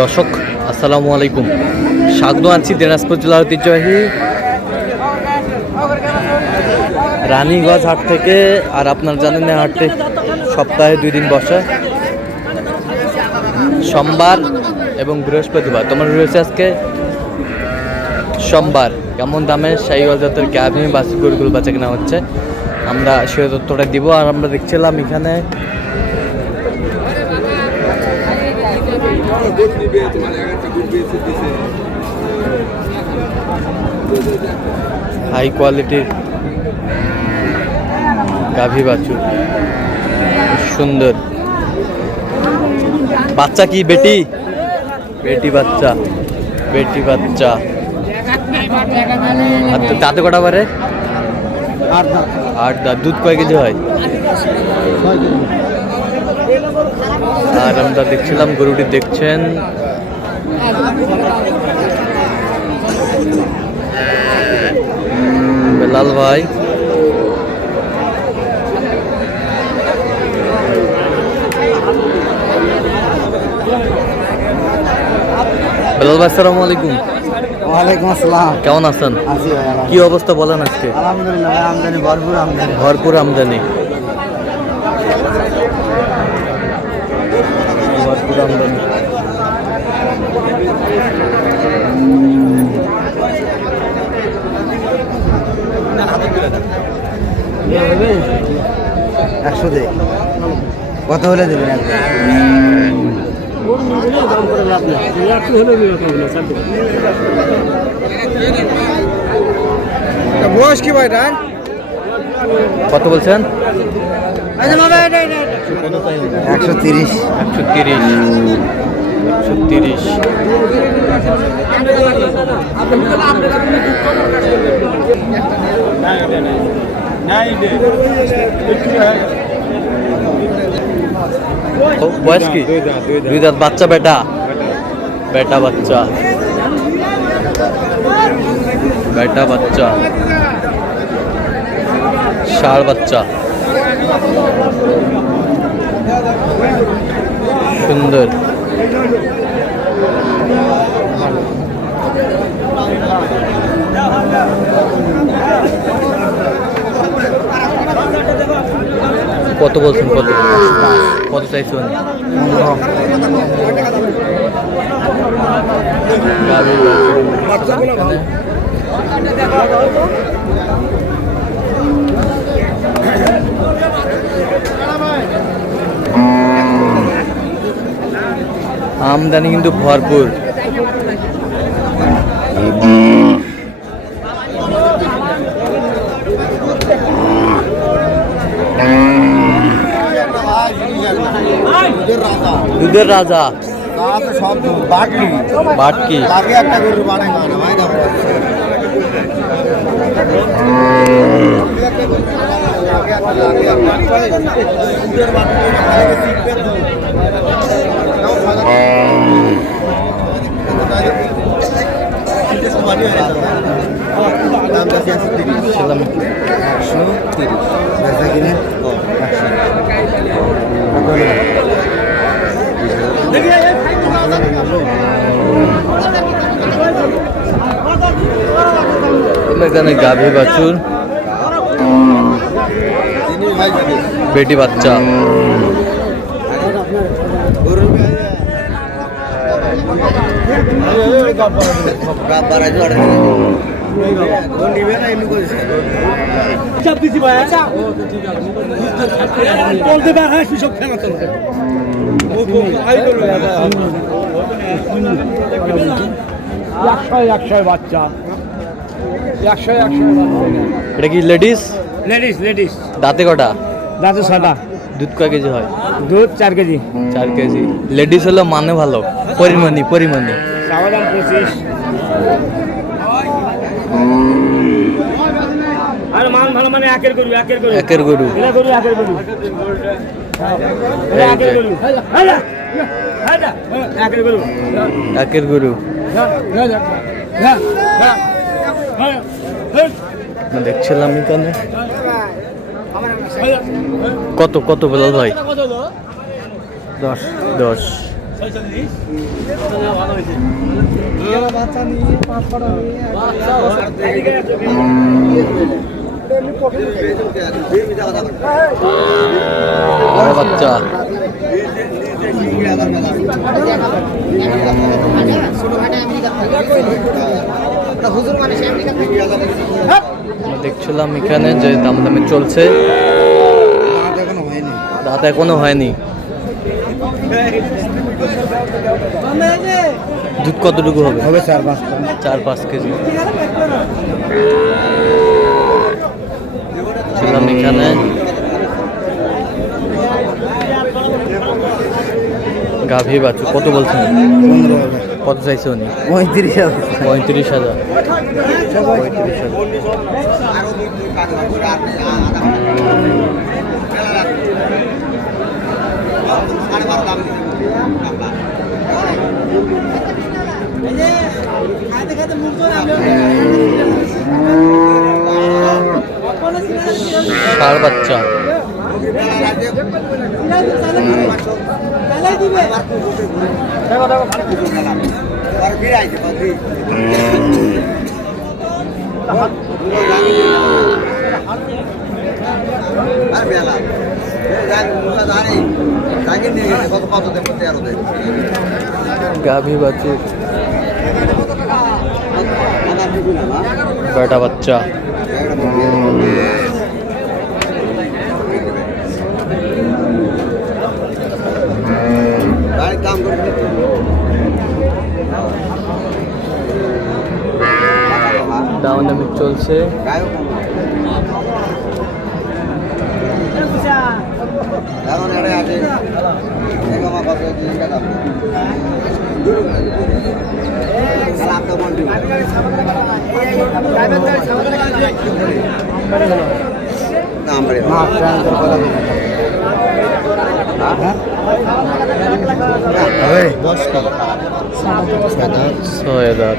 দর্শক আসসালামু আলাইকুম, স্বাগত আছি দিনাজপুর জেলার ঐতিহ্যবাহী রানীগঞ্জ হাট থেকে। আর আপনার জানেন না, হাটে সপ্তাহে 2 দিন বসে, সোমবার এবং বৃহস্পতিবার। তোমার রয়েছে আজকে সোমবার। কেমন দামে শাহিওয়াল জাতের গাভী বাছুর গরুগুলো বেচা কেনা হচ্ছে আমরা সে তথ্যটা দিব। আর আমরা দেখছিলাম এখানে হাই কোয়ালিটির গাভী বাছুর, সুন্দর বাচ্চা। কি বেটি বাচ্চা, আচ্ছা, দাঁতে কটা পারে? 8 দাঁত। দুধ কয় কেজি হয়? আর আমরা দেখছিলাম গরুটি দেখছেন বেলাল ভাই। বেলাল ভাই, আসসালামু আলাইকুম। ওয়ালাইকুম আসসালাম। কেমন আছেন? কি অবস্থা বলেন আজকে? আলহামদুলিল্লাহ, আমদানি ভরপুর আমদানি। একশো দে, কত হলে দেবেন? বয়স কি ভাই? কত বলছেন? 130। বয়স কি? 2 দাঁত। বাচ্চা? বেটা বাচ্চা। ষাঁড় বাচ্চা, সুন্দর। কত বলছেন? কত চাইছেন? আমদানি কিন্তু ভরপুর। দুধের রাজা, সব বাটকি। একটা গরুর বাড়ে না ভাই। এখানে গাভী বাছুর, বেটি বাচ্চা। বাচ্চা। এটা কি লেডিস? লেডিস। দাঁতে কটা? দাঁতে 6টা। দুধ কয় কেজি হয়? দুধ 4 কেজি। 4 কেজি। লেডিস হলো মানে ভালো, পরিমাণী। সাবধান 25। আর মান ভালো মানে একের গরু। একের গরু। দেখছিলাম এখানে কত বেলাল ভাই? 10। বড় বাচ্চা আমরা দেখছিলাম এখানে যে দামাদামি চলছে, দাঁত এখনো হয়নি। দুধ কতটুকু হবে? 4-5 কেজি। ছিলাম এখানে গাভী বাছুর কত বলছেন? কত চাইছে উনি? 35,000। ষাঁড় বাচ্চা গাভী বাছুর বেটা বাচ্চা দামাদামি চলছে। ছয় দাঁত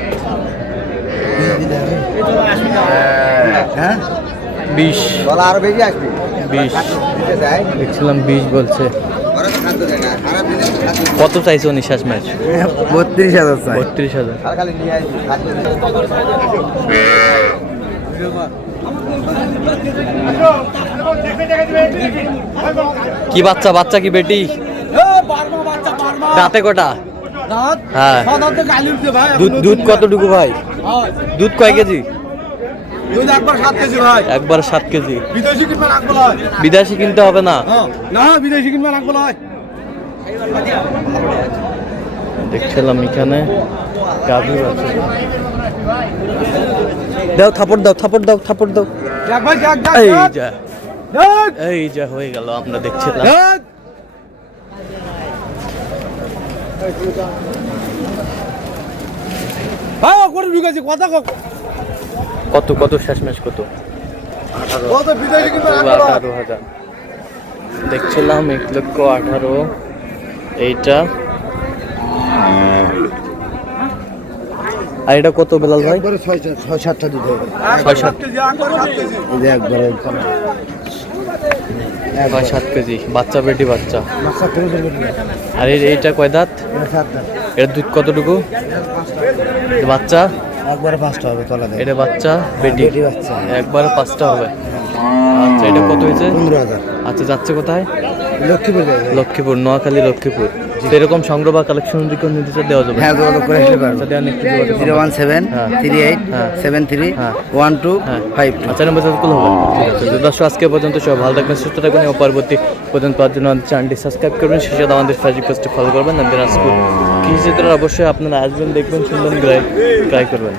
20 আরো বেশি আসবে 20 দেখছিলাম 20 বলছে। কত চাইছে উনি শেষ ম্যাচ? 32,000 চাই। 32,000। আর খালি নিয়ে আসবি কি বাচ্চা? বাচ্চা কি বেটি? দাঁতে কটা? হ্যাঁ। দুধ কতটুকু ভাই? দুধ কয় কেজি? একবার 7 কেজি ভাই। একবার 7 কেজি। বিদেশি কিনবা রাখবো না। বিদেশি কিনতে হবে না? না বিদেশি কিনবা রাখবো না। দেখছিলাম এখানে গাভী আছে। দাও থাপড় দাও, থাপড় দাও, থাপড় দাও। এই যা হয়ে গেল। আমরা দেখছিলাম কত কত শেষ ম্যাচ কত? 18,000 দেখছিলাম। 1,18,000 এইটা। আর এটা কত বেলাল ভাই? 6-7টা দিতে হবে। 6-7 একবারে 6-7 কেজি বাচ্চা বেটি বাচ্চা। আর এইটা কয় দাঁত? এর দুধ কতটুকু? বাচ্চা একবারে 5টা হবে তলা দেয়। এটা বাচ্চা বেটি বাচ্চা একবারে 5টা হবে। আচ্ছা এটা কত হয়েছে? 15,000। আচ্ছা যাচ্ছে কোথায়? লক্ষ্মীপুর যাবে। লক্ষ্মীপুর, নোয়াখালী লক্ষ্মীপুর। তো এরকম সংগ্রহ বা কালেকশন যদি কোনো নিতে চায় দেওয়া যাবে? হ্যাঁ যোগাযোগ করে আসতে পারবেন। আচ্ছা দেন একটু যোগাযোগ। 01738731252। আচ্ছা নম্বর হবে। ঠিক আছে তো দর্শক আজকে পর্যন্ত সব ভালো থাকবেন, সুস্থ থাকবেন এবং পরবর্তী পর্যন্ত পাওয়ার জন্য আমাদের চ্যানেলটি সাবস্ক্রাইব করবেন। সেই সাথে আমাদের ফেসবুক পেজটি ফলো করবেন। আর দিনাজপুর কৃষি চিত্র অবশ্যই আপনারা আসবেন, দেখবেন, শুনবেন, ক্রয় করবেন।